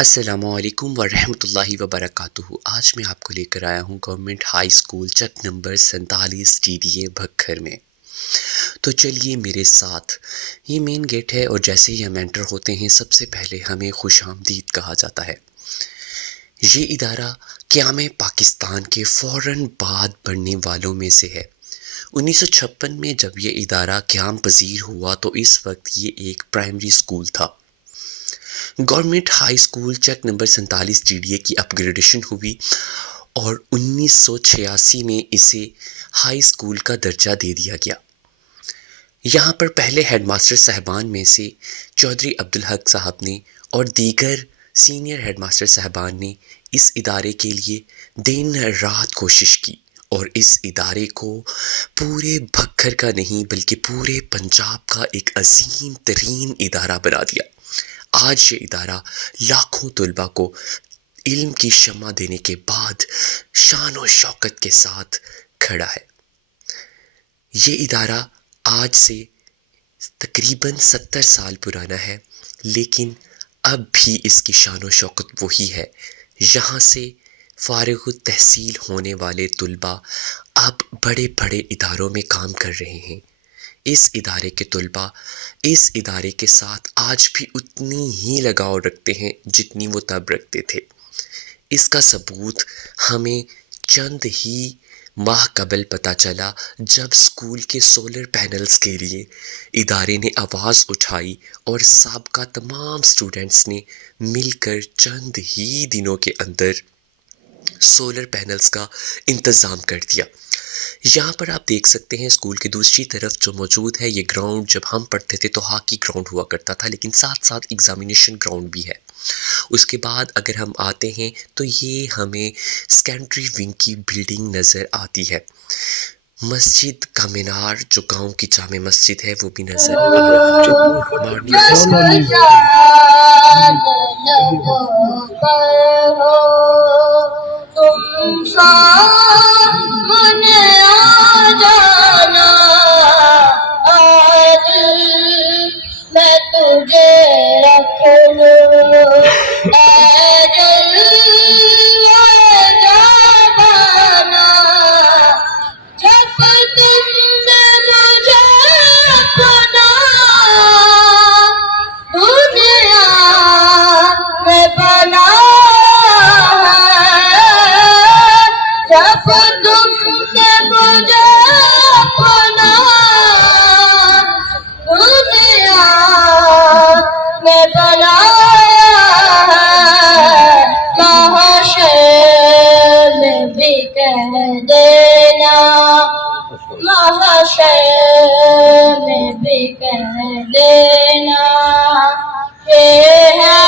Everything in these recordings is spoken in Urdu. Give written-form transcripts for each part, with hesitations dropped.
السلام علیکم ورحمۃ اللہ وبرکاتہ۔ آج میں آپ کو لے کر آیا ہوں گورنمنٹ ہائی اسکول چک نمبر 47 TDA بھکھر میں۔ تو چلیے میرے ساتھ، یہ مین گیٹ ہے اور جیسے ہی ہم انٹر ہوتے ہیں سب سے پہلے ہمیں خوش آمدید کہا جاتا ہے۔ یہ ادارہ قیام پاکستان کے فوراً بعد بڑھنے والوں میں سے ہے۔ 1956 میں جب یہ ادارہ قیام پذیر ہوا تو اس وقت یہ ایک پرائمری اسکول تھا۔ گورنمنٹ ہائی اسکول چک نمبر 47 TDA کی اپ گریڈیشن ہوئی اور 1986 میں اسے ہائی اسکول کا درجہ دے دیا گیا۔ یہاں پر پہلے ہیڈ ماسٹر صاحبان میں سے چودھری عبدالحق صاحب نے اور دیگر سینئر ہیڈ ماسٹر صاحبان نے اس ادارے کے لیے دن رات کوشش کی اور اس ادارے کو پورے بھکھر کا نہیں بلکہ پورے پنجاب کا ایک عظیم ترین ادارہ بنا دیا۔ آج یہ ادارہ لاکھوں طلباء کو علم کی شمع دینے کے بعد شان و شوکت کے ساتھ کھڑا ہے۔ یہ ادارہ آج سے تقریباً 70 سال پرانا ہے، لیکن اب بھی اس کی شان و شوکت وہی ہے۔ یہاں سے فارغ التحصیل ہونے والے طلباء اب بڑے بڑے اداروں میں کام کر رہے ہیں۔ اس ادارے کے طلباء اس ادارے کے ساتھ آج بھی اتنی ہی لگاؤ رکھتے ہیں جتنی وہ تب رکھتے تھے۔ اس کا ثبوت ہمیں چند ہی ماہ قبل پتہ چلا جب اسکول کے سولر پینلز کے لیے ادارے نے آواز اٹھائی اور سابقہ تمام اسٹوڈنٹس نے مل کر چند ہی دنوں کے اندر سولر پینلز کا انتظام کر دیا۔ یہاں پر آپ دیکھ سکتے ہیں اسکول کے دوسری طرف جو موجود ہے یہ گراؤنڈ، جب ہم پڑھتے تھے تو ہاکی گراؤنڈ ہوا کرتا تھا، لیکن ساتھ ساتھ ایگزامینیشن گراؤنڈ بھی ہے۔ اس کے بعد اگر ہم آتے ہیں تو یہ ہمیں سیکنڈری ونگ کی بلڈنگ نظر آتی ہے۔ مسجد کا مینار جو گاؤں کی جامع مسجد ہے وہ بھی نظر آ رہا ہے۔ مارننگ تم سامنے آ جانا، آج میں تجھے رکھ لوں، اے دل آ جانا، جب تم نے مجھے اپنا دنیا میں بنایا، جب تم نے مجھے اپنا دنیا میں بنایا، محشر میں بھی کہہ دینا، محشر میں بھی کہہ دینا، یہ ہے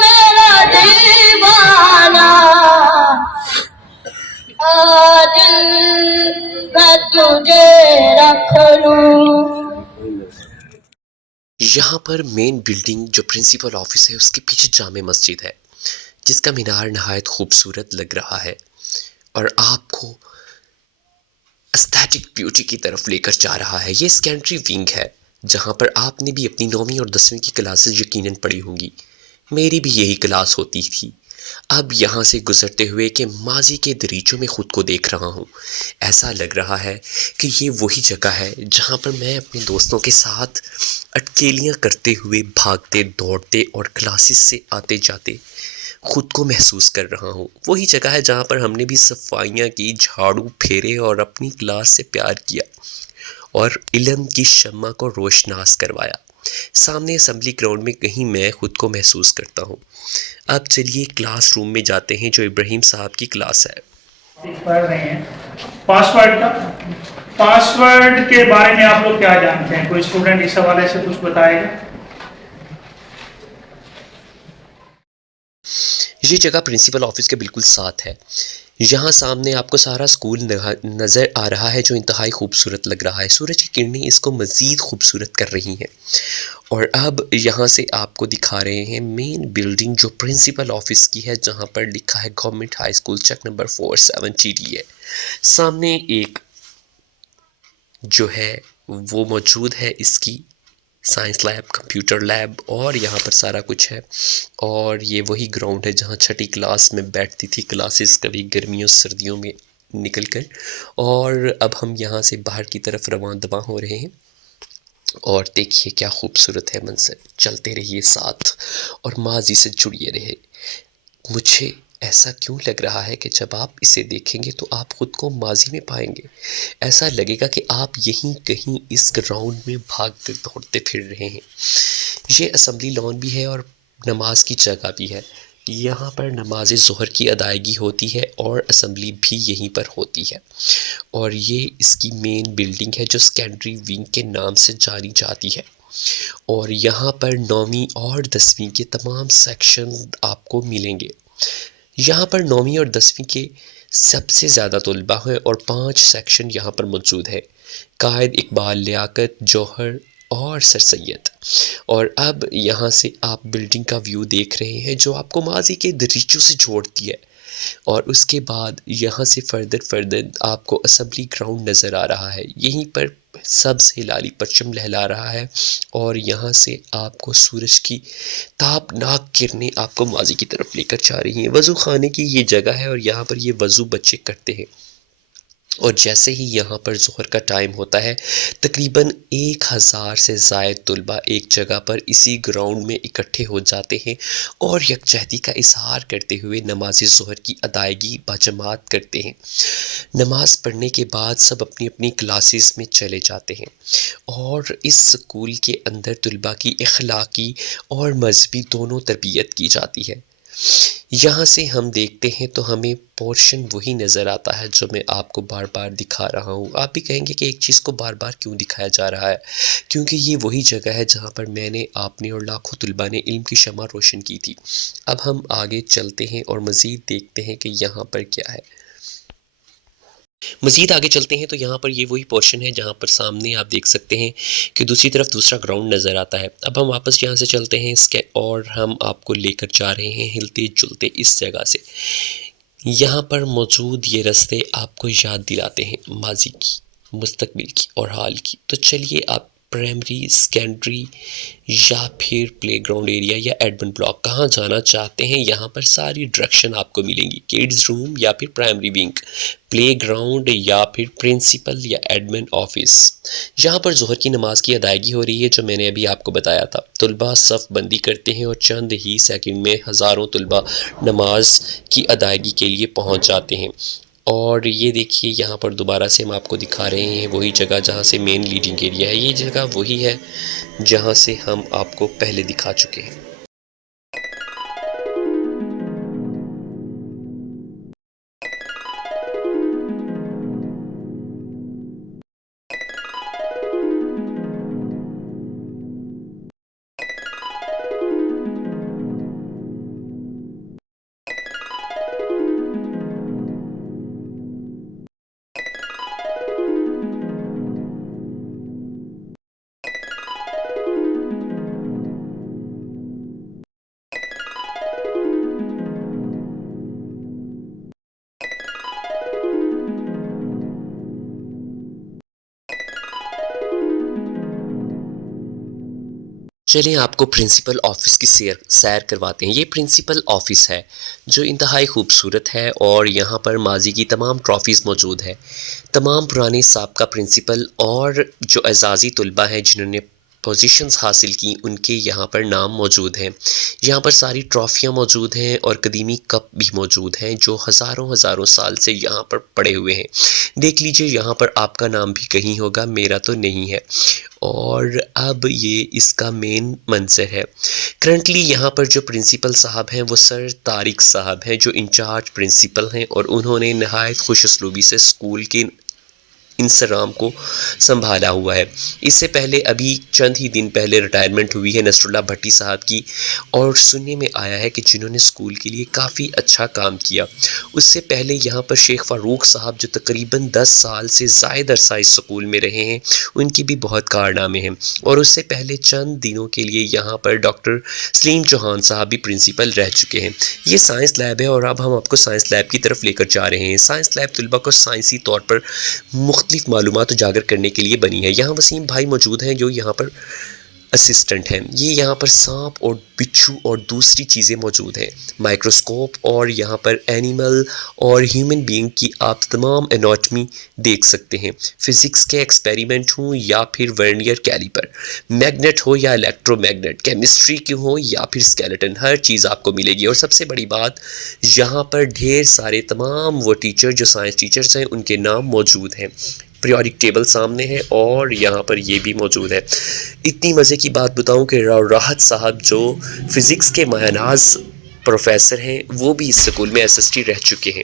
میرا دیوانہ، آج میں تجھے رکھ لوں۔ یہاں پر مین بلڈنگ جو پرنسپل آفس ہے اس کے پیچھے جامع مسجد ہے جس کا مینار نہایت خوبصورت لگ رہا ہے اور آپ کو اسٹیٹک بیوٹی کی طرف لے کر جا رہا ہے۔ یہ سیکنڈری ونگ ہے جہاں پر آپ نے بھی اپنی 9ویں اور 10ویں کی کلاسز یقیناً پڑھی ہوں گی۔ میری بھی یہی کلاس ہوتی تھی۔ اب یہاں سے گزرتے ہوئے کہ ماضی کے دریچوں میں خود کو دیکھ رہا ہوں، ایسا لگ رہا ہے کہ یہ وہی جگہ ہے جہاں پر میں اپنے دوستوں کے ساتھ اٹکیلیاں کرتے ہوئے بھاگتے دوڑتے اور کلاسز سے آتے جاتے خود کو محسوس کر رہا ہوں۔ وہی جگہ ہے جہاں پر ہم نے بھی صفائیاں کی، جھاڑو پھیرے اور اپنی کلاس سے پیار کیا اور علم کی شمع کو روشناس کروایا۔ سامنے اسمبلی گراؤنڈ میں کہیں میں خود کو محسوس کرتا ہوں۔ اب چلیے کلاس روم میں جاتے ہیں جو ابراہیم صاحب کی کلاس ہے۔ پڑھ رہے ہیں پاسورڈ کے بارے میں آپ لوگ کیا جانتے ہیں؟ کوئی اسٹوڈنٹ اس حوالے سے کچھ بتائے گا؟ یہ جگہ پرنسپل آفس کے بالکل ساتھ ہے۔ یہاں سامنے آپ کو سارا اسکول نظر آ رہا ہے جو انتہائی خوبصورت لگ رہا ہے۔ سورج کی کرنیں اس کو مزید خوبصورت کر رہی ہیں۔ اور اب یہاں سے آپ کو دکھا رہے ہیں مین بلڈنگ جو پرنسپل آفس کی ہے جہاں پر لکھا ہے گورنمنٹ ہائی اسکول چک نمبر 47 TDA۔ سامنے ایک جو ہے وہ موجود ہے اس کی سائنس لیب، کمپیوٹر لیب اور یہاں پر سارا کچھ ہے. اور یہ وہی گراؤنڈ ہے جہاں چھٹی کلاس میں بیٹھتی تھی کلاسز کبھی گرمیوں سردیوں میں نکل کر. اور اب ہم یہاں سے باہر کی طرف رواں دواں ہو رہے ہیں. اور دیکھیے کیا خوبصورت ہے منظر. چلتے رہیے ساتھ اور ماضی سے جڑیے رہے. مجھے ایسا کیوں لگ رہا ہے کہ جب آپ اسے دیکھیں گے تو آپ خود کو ماضی میں پائیں گے. ایسا لگے گا کہ آپ یہیں کہیں اس گراؤنڈ میں بھاگتے دوڑتے پھر رہے ہیں. یہ اسمبلی لان بھی ہے اور نماز کی جگہ بھی ہے. یہاں پر نماز ظہر کی ادائیگی ہوتی ہے اور اسمبلی بھی یہیں پر ہوتی ہے. اور یہ اس کی مین بلڈنگ ہے جو سیکنڈری ونگ کے نام سے جانی جاتی ہے. اور یہاں پر 9ویں اور 10ویں کے تمام سیکشن آپ کو ملیں گے. یہاں پر 9ویں اور 10ویں کے سب سے زیادہ طلباء ہیں اور 5 سیکشن یہاں پر موجود ہے. قائد اقبال، لیاقت، جوہر اور سر سید. اور اب یہاں سے آپ بلڈنگ کا ویو دیکھ رہے ہیں جو آپ کو ماضی کے دریچوں سے جوڑتی ہے. اور اس کے بعد یہاں سے فردر آپ کو اسمبلی گراؤنڈ نظر آ رہا ہے. یہیں پر سبز ہلالی پرچم لہلا رہا ہے اور یہاں سے آپ کو سورج کی تابناک کرنیں آپ کو ماضی کی طرف لے کر جا رہی ہیں. وضو خانے کی یہ جگہ ہے اور یہاں پر یہ وضو بچے کرتے ہیں. اور جیسے ہی یہاں پر ظہر کا ٹائم ہوتا ہے تقریباً 1000 سے زائد طلباء ایک جگہ پر اسی گراؤنڈ میں اکٹھے ہو جاتے ہیں اور یکجہتی کا اظہار کرتے ہوئے نماز ظہر کی ادائیگی باجماعت کرتے ہیں. نماز پڑھنے کے بعد سب اپنی اپنی کلاسز میں چلے جاتے ہیں. اور اس اسکول کے اندر طلباء کی اخلاقی اور مذہبی دونوں تربیت کی جاتی ہے. یہاں سے ہم دیکھتے ہیں تو ہمیں پورشن وہی نظر آتا ہے جو میں آپ کو بار بار دکھا رہا ہوں. آپ بھی کہیں گے کہ ایک چیز کو بار بار کیوں دکھایا جا رہا ہے؟ کیونکہ یہ وہی جگہ ہے جہاں پر میں نے، آپ نے اور لاکھوں طلباء نے علم کی شمع روشن کی تھی. اب ہم آگے چلتے ہیں اور مزید دیکھتے ہیں کہ یہاں پر کیا ہے. مزید آگے چلتے ہیں تو یہاں پر یہ وہی پورشن ہے جہاں پر سامنے آپ دیکھ سکتے ہیں کہ دوسری طرف دوسرا گراؤنڈ نظر آتا ہے. اب ہم واپس یہاں سے چلتے ہیں اور ہم آپ کو لے کر جا رہے ہیں ہلتے جلتے اس جگہ سے. یہاں پر موجود یہ رستے آپ کو یاد دلاتے ہیں ماضی کی، مستقبل کی اور حال کی. تو چلیے آپ پرائمری، سیکنڈری یا پھر پلے گراؤنڈ ایریا یا ایڈمن بلاک کہاں جانا چاہتے ہیں یہاں پر ساری ڈائریکشن آپ کو ملیں گی. کڈز روم یا پھر پرائمری ونگ، پلے گراؤنڈ یا پھر پرنسپل یا ایڈمن آفس. یہاں پر ظہر کی نماز کی ادائیگی ہو رہی ہے جو میں نے ابھی آپ کو بتایا تھا. طلباء صف بندی کرتے ہیں اور چند ہی سیکنڈ میں ہزاروں طلباء نماز کی ادائیگی کے لیے پہنچ جاتے ہیں. اور یہ دیکھیے یہاں پر دوبارہ سے ہم آپ کو دکھا رہے ہیں وہی جگہ جہاں سے مین لیڈنگ ایریا ہے. یہ جگہ وہی ہے جہاں سے ہم آپ کو پہلے دکھا چکے ہیں. چلیں آپ کو پرنسپل آفس کی سیر کرواتے ہیں. یہ پرنسپل آفس ہے جو انتہائی خوبصورت ہے اور یہاں پر ماضی کی تمام ٹرافیز موجود ہے. تمام پرانے سابقہ پرنسپل اور جو اعزازی طلباء ہیں جنہوں نے پوزیشنز حاصل کی ان کے یہاں پر نام موجود ہیں. یہاں پر ساری ٹرافیاں موجود ہیں اور قدیمی کپ بھی موجود ہیں جو ہزاروں سال سے یہاں پر پڑے ہوئے ہیں. دیکھ لیجئے یہاں پر آپ کا نام بھی کہیں ہوگا، میرا تو نہیں ہے. اور اب یہ اس کا مین منظر ہے. کرنٹلی یہاں پر جو پرنسپل صاحب ہیں وہ سر طارق صاحب ہیں جو انچارج پرنسپل ہیں اور انہوں نے نہایت خوش اسلوبی سے اسکول کے انصرام کو سنبھالا ہوا ہے. اس سے پہلے ابھی چند ہی دن پہلے ریٹائرمنٹ ہوئی ہے نصر اللہ بھٹی صاحب کی، اور سننے میں آیا ہے کہ جنہوں نے اسکول کے لیے کافی اچھا کام کیا. اس سے پہلے یہاں پر شیخ فاروق صاحب جو تقریباً 10 سال سے زائد عرصہ اس اسکول میں رہے ہیں، ان کی بھی بہت کارنامے ہیں. اور اس سے پہلے چند دنوں کے لیے یہاں پر ڈاکٹر سلیم چوہان صاحب بھی پرنسپل رہ چکے ہیں. یہ سائنس لیب ہے اور اب ہم آپ کو سائنس لیب کی طرف لے کر جا رہے ہیں. سائنس لیب طلباء کو سائنسی طور پر مختلف معلومات اجاگر کرنے کے لیے بنی ہے. یہاں وسیم بھائی موجود ہیں جو یہاں پر اسسٹنٹ ہیں. یہ یہاں پر سانپ اور بچھو اور دوسری چیزیں موجود ہیں. مائکروسکوپ اور یہاں پر اینیمل اور ہیومن بینگ کی آپ تمام اناٹمی دیکھ سکتے ہیں. فزکس کے ایکسپیریمنٹ ہوں یا پھر ورنیئر کیلیپر، میگنیٹ ہو یا الیکٹرو میگنیٹ، کیمسٹری کی ہو یا پھر اسکیلیٹن، ہر چیز آپ کو ملے گی. اور سب سے بڑی بات، یہاں پر ڈھیر سارے تمام وہ ٹیچر جو سائنس ٹیچرز ہیں ان کے نام موجود ہیں. پیریوڈک ٹیبل سامنے ہے اور یہاں پر یہ بھی موجود ہے. اتنی مزے کی بات بتاؤں کہ راحت صاحب جو فزکس کے ماہ ناز پروفیسر ہیں وہ بھی اس اسکول میں ایس ایس ٹی رہ چکے ہیں.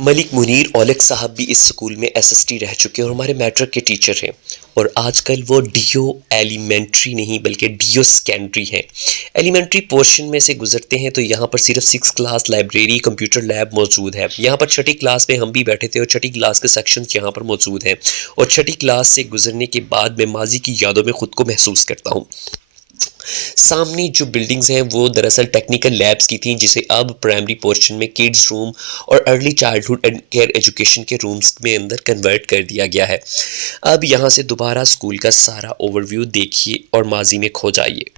ملک منیر اولک صاحب بھی اس اسکول میں ایس ایس ٹی رہ چکے ہیں اور ہمارے میٹرک کے ٹیچر ہیں. اور آج کل وہ ڈیو ایلیمنٹری نہیں بلکہ ڈیو سیکنڈری ہیں. ایلیمنٹری پورشن میں سے گزرتے ہیں تو یہاں پر صرف 6 کلاس لائبریری کمپیوٹر لیب موجود ہے. یہاں پر چھٹی کلاس میں ہم بھی بیٹھے تھے اور چھٹی کلاس کے سیکشنز یہاں پر موجود ہیں. اور چھٹی کلاس سے گزرنے کے بعد میں ماضی کی یادوں میں خود کو محسوس کرتا ہوں. سامنے جو بلڈنگز ہیں وہ دراصل ٹیکنیکل لیبز کی تھیں جسے اب پرائمری پورشن میں کڈز روم اور early childhood and care education کے رومز میں اندر کنورٹ کر دیا گیا ہے. اب یہاں سے دوبارہ اسکول کا سارا اوور ویو دیکھیے اور ماضی میں کھو جائیے.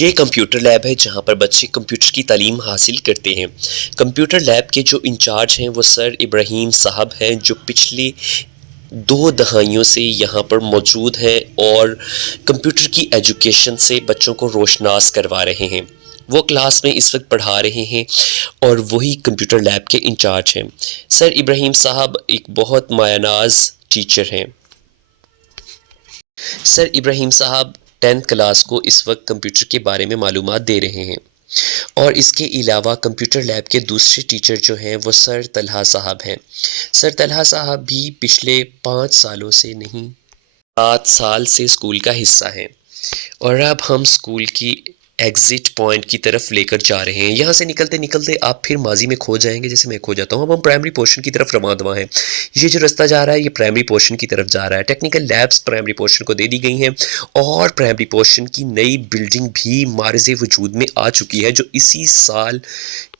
یہ کمپیوٹر لیب ہے جہاں پر بچے کمپیوٹر کی تعلیم حاصل کرتے ہیں. کمپیوٹر لیب کے جو انچارج ہیں وہ سر ابراہیم صاحب ہیں جو پچھلے 2 دہائیوں سے یہاں پر موجود ہیں اور کمپیوٹر کی ایجوکیشن سے بچوں کو روشناس کروا رہے ہیں. وہ کلاس میں اس وقت پڑھا رہے ہیں اور وہی کمپیوٹر لیب کے انچارج ہیں. سر ابراہیم صاحب ایک بہت مایہ ناز ٹیچر ہیں. سر ابراہیم صاحب 10th کلاس کو اس وقت کمپیوٹر کے بارے میں معلومات دے رہے ہیں. اور اس کے علاوہ کمپیوٹر لیب کے دوسرے ٹیچر جو ہیں وہ سر طلحہ صاحب ہیں. سر طلحہ صاحب بھی پچھلے 5 سالوں سے نہیں 7 سال سے اسکول کا حصہ ہیں. اور اب ہم اسکول کی ایگزٹ پوائنٹ کی طرف لے کر جا رہے ہیں. یہاں سے نکلتے نکلتے آپ پھر ماضی میں کھو جائیں گے جیسے میں کھو جاتا ہوں. اب ہم پرائمری پورشن کی طرف رواں دواں ہیں. یہ جو رستہ جا رہا ہے یہ پرائمری پورشن کی طرف جا رہا ہے. ٹیکنیکل لیبس پرائمری پورشن کو دے دی گئی ہیں اور پرائمری پورشن کی نئی بلڈنگ بھی معرض وجود میں آ چکی ہے جو اسی سال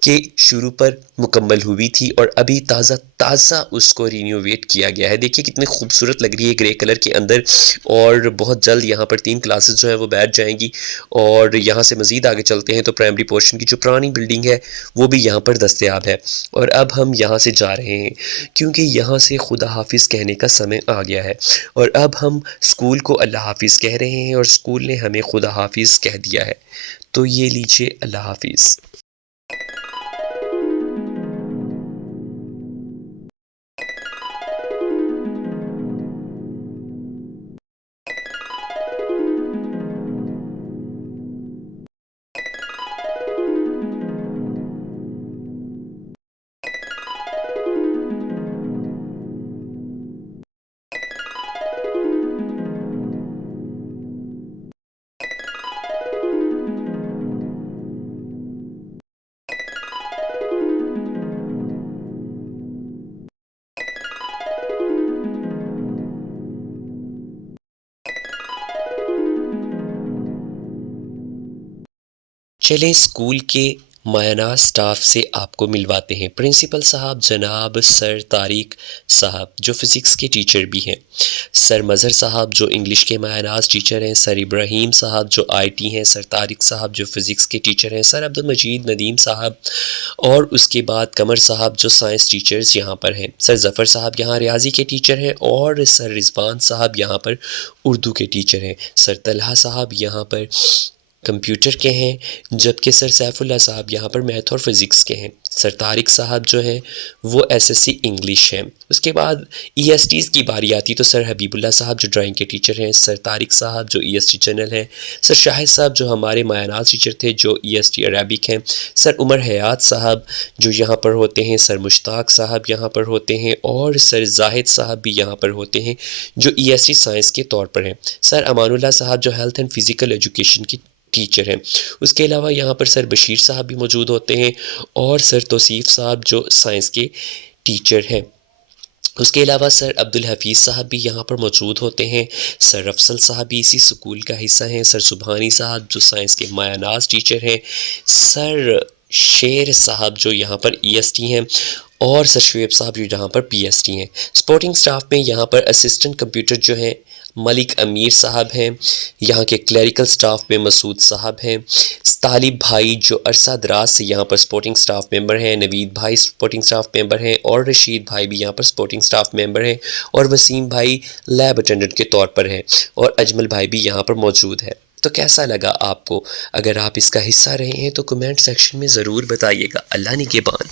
کے شروع پر مکمل ہوئی تھی اور ابھی تازہ اس کو رینیوویٹ کیا گیا ہے. دیکھیے کتنی خوبصورت لگ رہی ہے گرے کلر کے اندر. اور بہت جلد یہاں پر 3 کلاسز جو ہیں وہ بیٹھ جائیں گی. اور یہاں سے مزید آگے چلتے ہیں تو پرائمری پورشن کی جو پرانی بلڈنگ ہے وہ بھی یہاں پر دستیاب ہے. اور اب ہم یہاں سے جا رہے ہیں کیونکہ یہاں سے خدا حافظ کہنے کا سمے آ گیا ہے. اور اب ہم اسکول کو اللہ حافظ کہہ رہے ہیں اور اسکول نے ہمیں خدا حافظ کہہ دیا ہے. تو یہ لیجیے اللہ حافظ. چلیں اسکول کے مایہ ناز اسٹاف سے آپ کو ملواتے ہیں. پرنسپل صاحب جناب سر طارق صاحب جو فزکس کے ٹیچر بھی ہیں، سر مظہر صاحب جو انگلش کے مایہ ناز ٹیچر ہیں، سر ابراہیم صاحب جو آئی ٹی ہیں، سر طارق صاحب جو فزکس کے ٹیچر ہیں، سر عبدالمجید ندیم صاحب اور اس کے بعد قمر صاحب جو سائنس ٹیچرز یہاں پر ہیں، سر ظفر صاحب یہاں ریاضی کے ٹیچر ہیں اور سر رضوان صاحب یہاں پر اردو کے ٹیچر ہیں، سر طلحہ صاحب یہاں پر کمپیوٹر کے ہیں، جبکہ سر سیف اللہ صاحب یہاں پر میتھ اور فزکس کے ہیں۔ سر طارق صاحب جو ہیں وہ SSC انگلش ہیں۔ اس کے بعد ESTs کی باری آتی تو سر حبیب اللہ صاحب جو ڈرائنگ کے ٹیچر ہیں، سر طارق صاحب جو EST جنرل ہیں، سر شاہد صاحب جو ہمارے مایاناز ٹیچر تھے جو EST عربک ہیں، سر عمر حیات صاحب جو یہاں پر ہوتے ہیں، سر مشتاق صاحب یہاں پر ہوتے ہیں، اور سر زاہد صاحب بھی یہاں پر ہوتے ہیں جو EST سائنس کے طور پر ہیں۔ سر امان اللہ صاحب جو ہیلتھ اینڈ فزیکل ایجوکیشن کی ٹیچر ہیں۔ اس کے علاوہ یہاں پر سر بشیر صاحب بھی موجود ہوتے ہیں، اور سر توصیف صاحب جو سائنس کے ٹیچر ہیں۔ اس کے علاوہ سر عبدالحفیظ صاحب بھی یہاں پر موجود ہوتے ہیں۔ سر افضل صاحب بھی اسی سکول کا حصہ ہیں۔ سر سبحانی صاحب جو سائنس کے مایاناز ٹیچر ہیں۔ سر شیر صاحب جو یہاں پر EST ہیں، اور سر شعیب صاحب جو یہاں پر PST ہیں۔ سپورٹنگ سٹاف میں یہاں پر اسسٹنٹ کمپیوٹر جو ہیں ملک امیر صاحب ہیں، یہاں کے کلیریکل سٹاف میں مسعود صاحب ہیں، طالب بھائی جو عرصہ دراز سے یہاں پر سپورٹنگ سٹاف ممبر ہیں، نوید بھائی سپورٹنگ سٹاف ممبر ہیں، اور رشید بھائی بھی یہاں پر سپورٹنگ سٹاف ممبر ہیں، اور وسیم بھائی لیب اٹینڈنٹ کے طور پر ہیں، اور اجمل بھائی بھی یہاں پر موجود ہے۔ تو کیسا لگا آپ کو؟ اگر آپ اس کا حصہ رہے ہیں تو کمنٹ سیکشن میں ضرور بتائیے گا۔ اللہ نگہبان۔